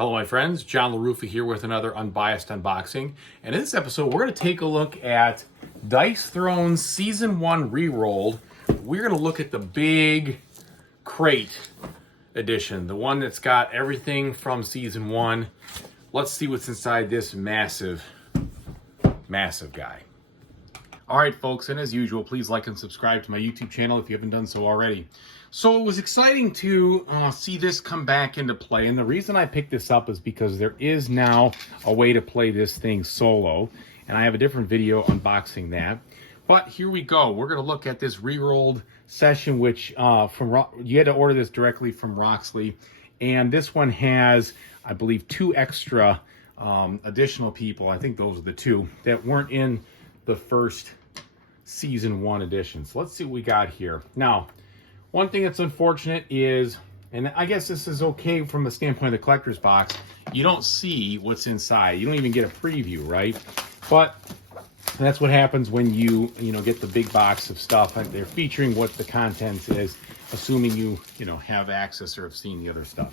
Hello my friends, John LaRuffa here with another Unbiased unboxing. And in this episode, we're going to take a look at Dice Throne Season 1 Rerolled. We're going to look at the big crate edition, the one that's got everything from Season 1. Let's see what's inside this massive guy. All right, folks, and as usual, please like and subscribe to my YouTube channel if you haven't done so already. So it was exciting to see this come back into play, and the reason I picked this up is because there is now a way to play this thing solo, and I have a different video unboxing that. But here we go. We're going to look at this Rerolled session, which you had to order this directly from Roxley, and this one has, I believe, 2 extra additional people. I think those are the 2 that weren't in the first Season 1 edition. So let's see what we got here. Now, one thing that's unfortunate is, and I guess this is okay from the standpoint of the collector's box, you don't see what's inside. You don't even get a preview, right? But that's what happens when you get the big box of stuff. They're featuring what the contents is, assuming you have access or have seen the other stuff.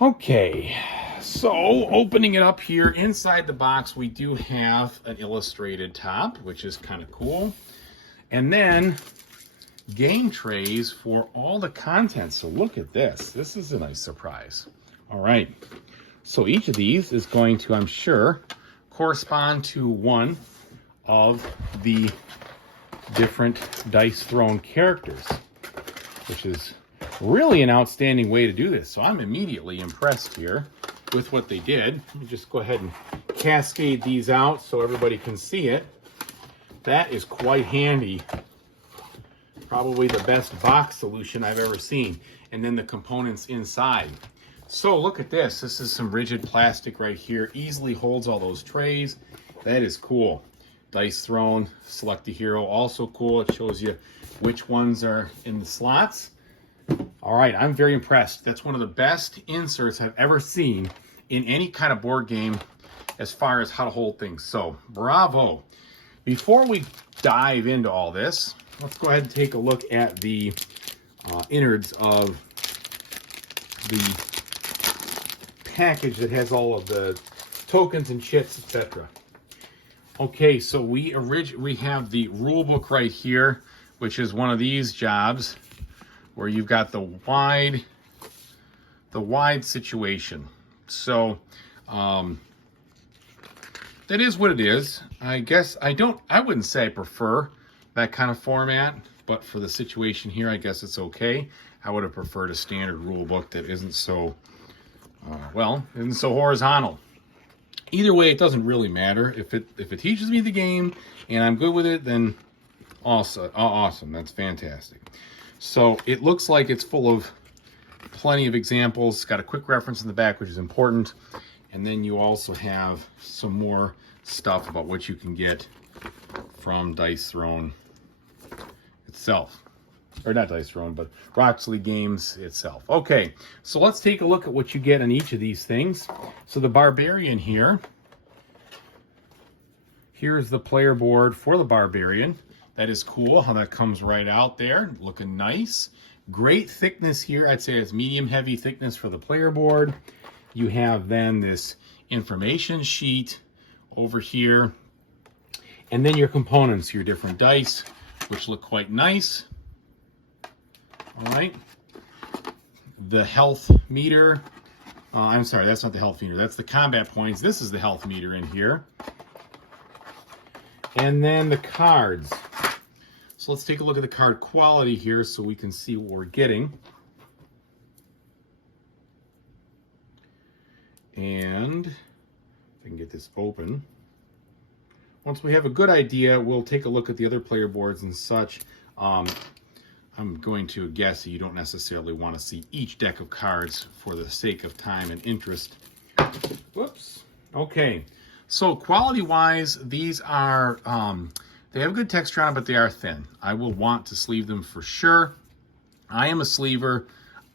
Okay, so opening it up here, inside the box we do have an illustrated top, which is kind of cool. And then game trays for all the contents. So look at this. This is a nice surprise. All right. So each of these is going to, I'm sure, correspond to one of the different Dice Throne characters, which is really an outstanding way to do this. So I'm immediately impressed here with what they did. Let me just go ahead and cascade these out so everybody can see it. That is quite handy. Probably the best box solution I've ever seen. And then the components inside. So look at this. This is some rigid plastic right here. Easily holds all those trays. That is cool. Dice Throne, select a hero. Also cool. It shows you which ones are in the slots. All right, I'm very impressed. That's one of the best inserts I've ever seen in any kind of board game as far as how to hold things. So, bravo. Before we dive into all this, let's go ahead and take a look at the innards of the package that has all of the tokens and chits, etc. Okay, so we have the rule book right here, which is one of these jobs where you've got the wide situation. So that is what it is. I guess I wouldn't say I prefer that kind of format, but for the situation here, I guess it's okay. I would have preferred a standard rule book that isn't so isn't so horizontal. Either way, it doesn't really matter. If it teaches me the game and I'm good with it, then awesome. That's fantastic. So it looks like it's full of plenty of examples. It's got a quick reference in the back, which is important. And then you also have some more stuff about what you can get from Dice Throne itself. Or not Dice Throne, but Roxley Games itself. Okay, so let's take a look at what you get on each of these things. So the Barbarian here. Here's the player board for the Barbarian. That is cool how that comes right out there, looking nice. Great thickness here. I'd say it's medium heavy thickness for the player board. You have then this information sheet over here. And then your components, your different dice, which look quite nice. All right. The health meter. I'm sorry, that's not the health meter. That's the combat points. This is the health meter in here. And then the cards. So let's take a look at the card quality here so we can see what we're getting. And if I can get this open. Once we have a good idea, we'll take a look at the other player boards and such. I'm going to guess that you don't necessarily want to see each deck of cards for the sake of time and interest. Whoops. Okay. So quality-wise, these are... they have good texture on it, but they are thin. I will want to sleeve them for sure. I am a sleever.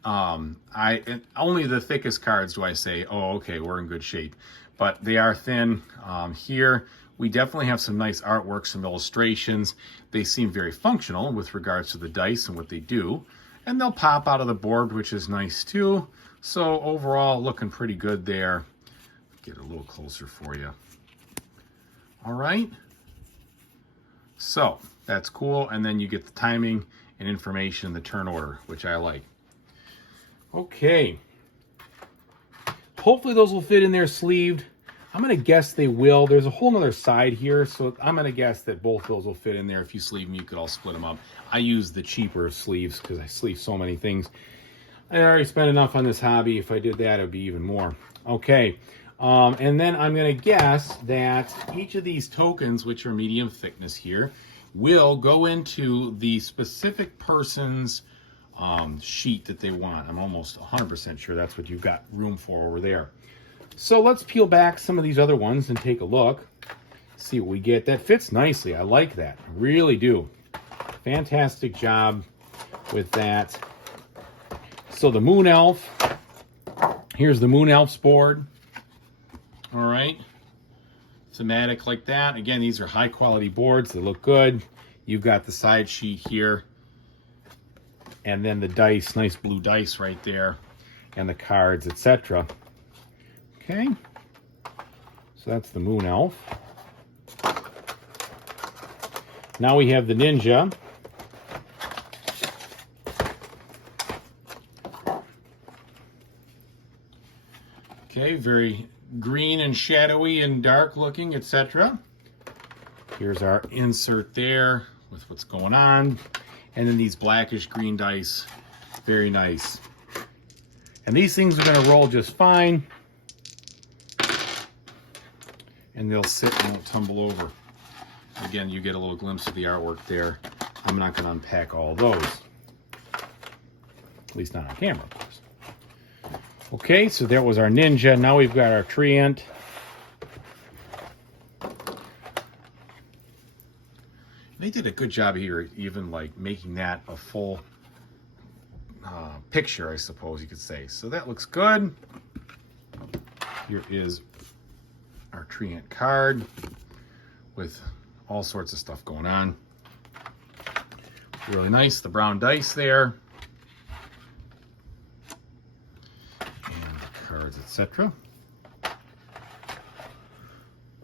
Only the thickest cards do I say, oh, okay, we're in good shape. But they are thin. Here, we definitely have some nice artwork, some illustrations. They seem very functional with regards to the dice and what they do. And they'll pop out of the board, which is nice too. So overall, looking pretty good there. Get a little closer for you. All right. So that's cool. And then you get the timing and information, the turn order, which I like. Okay. Hopefully those will fit in there sleeved. I'm going to guess they will. There's a whole nother side here, so I'm going to guess that both those will fit in there. If you sleeve them, you could all split them up. I use the cheaper sleeves because I sleeve so many things. I already spent enough on this hobby. If I did that, it would be even more. Okay. And then I'm going to guess that each of these tokens, which are medium thickness here, will go into the specific person's sheet that they want. I'm almost 100% sure that's what you've got room for over there. So let's peel back some of these other ones and take a look. See what we get. That fits nicely. I like that. I really do. Fantastic job with that. So the Moon Elf. Here's the Moon Elf's board. All right, thematic like that. Again, these are high quality boards. They look good. You've got the side sheet here. And then the dice, nice blue dice right there. And the cards, etc. Okay. So that's the Moon Elf. Now we have the Ninja. Okay, very green and shadowy and dark looking, etc. Here's our insert there with what's going on. And then these blackish green dice, very nice. And these things are going to roll just fine. And they'll sit and won't tumble over. Again, you get a little glimpse of the artwork there. I'm not going to unpack all those. At least not on camera, of course. Okay, so that was our Ninja. Now we've got our Treant. They did a good job here, even like making that a full picture, I suppose you could say. So that looks good. Here is our Treant card with all sorts of stuff going on. Really nice, the brown dice there. Etc.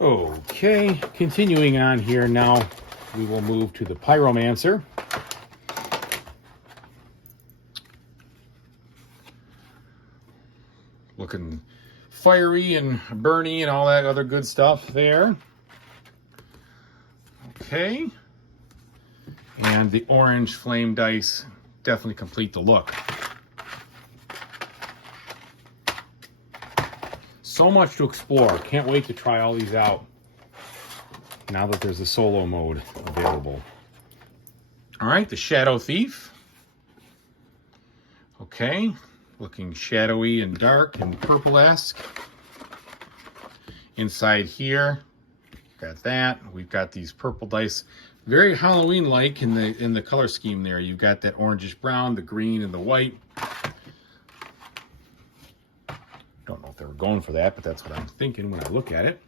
Okay, continuing on here now, we will move to the Pyromancer. Looking fiery and burny and all that other good stuff there. Okay, and the orange flame dice definitely complete the look. So much to explore. Can't wait to try all these out now that there's a solo mode available. All right, the Shadow Thief. Okay, looking shadowy and dark and purple-esque. Inside here, got that. We've got these purple dice, very Halloween-like in the color scheme there. You've got that orangish brown, the green, and the white. Don't know if they were going for that, but that's what I'm thinking when I look at it.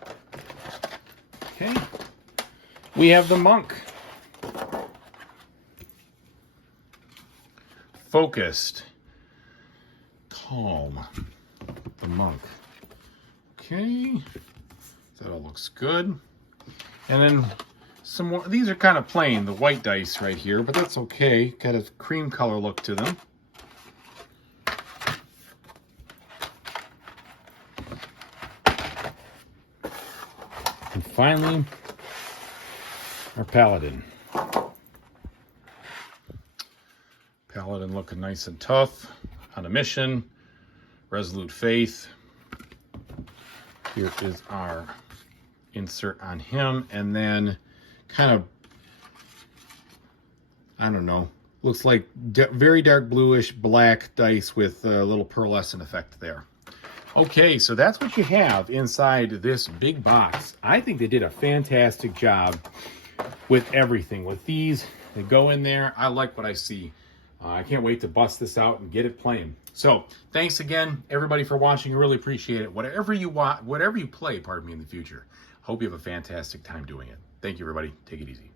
Okay. We have the Monk. Focused. Calm. The Monk. Okay. That all looks good. And then some more. These are kind of plain, the white dice right here, but that's okay. Got a cream color look to them. And finally, our Paladin. Paladin looking nice and tough, on a mission, resolute faith. Here is our insert on him, and then kind of, I don't know, looks like very dark bluish black dice with a little pearlescent effect there. Okay, so that's what you have inside this big box. I think they did a fantastic job with everything. With these, they go in there. I like what I see. I can't wait to bust this out and get it playing. So, thanks again, everybody, for watching. I really appreciate it. Whatever you play, in the future, hope you have a fantastic time doing it. Thank you, everybody. Take it easy.